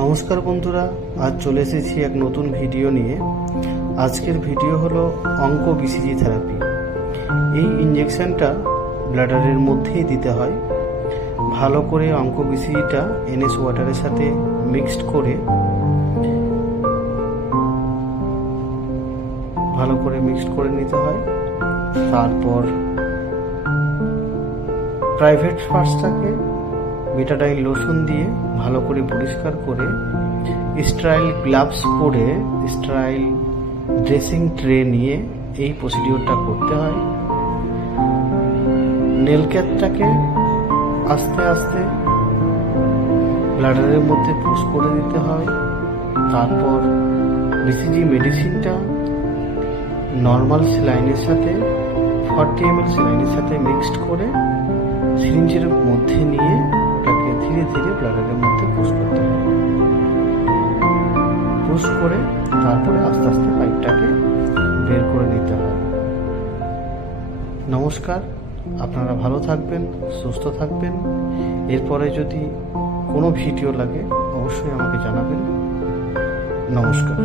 নমস্কার বন্ধুরা, আজ চলে এসেছি এক নতুন ভিডিও নিয়ে। আজকের ভিডিও হলো অঙ্ক বিসিজি থেরাপি। এই ইঞ্জেকশনটা ব্লাডারের মধ্যেই দিতে হয়। ভালো করে অঙ্ক বিসিজিটা NS ওয়াটারের সাথে মিক্সড করে ভালো করে মিক্সড করে নিতে হয়। তারপর প্রাইভেট পার্টসটাকে বেটাডাইন লোশন দিয়ে ভালো করে পরিষ্কার করে স্টাইল গ্লাভস পরে স্টাইল ড্রেসিং ট্রে নিয়ে এই প্রসিডিওরটা করতে হয়। নেল ক্যাপটাকে আস্তে আস্তে ব্লাডারের মধ্যে পুশ করে দিতে হয়। তারপর বিসিজি মেডিসিনটা নর্মাল স্যালাইনের সাথে 40 ml স্যালাইনের সাথে মিক্সড করে সিরিঞ্জের মধ্যে নিয়ে ওটাকে ধীরে ধীরে ব্লাডারের মধ্যে পুশ করতে হবে। পুশ করে তারপরে আস্তে আস্তে পাইপটাকে বের করে নিতে হয়। নমস্কার, আপনারা ভালো থাকবেন, সুস্থ থাকবেন। এরপরে যদি কোনো ভিডিও লাগে অবশ্যই আমাকে জানাবেন। নমস্কার।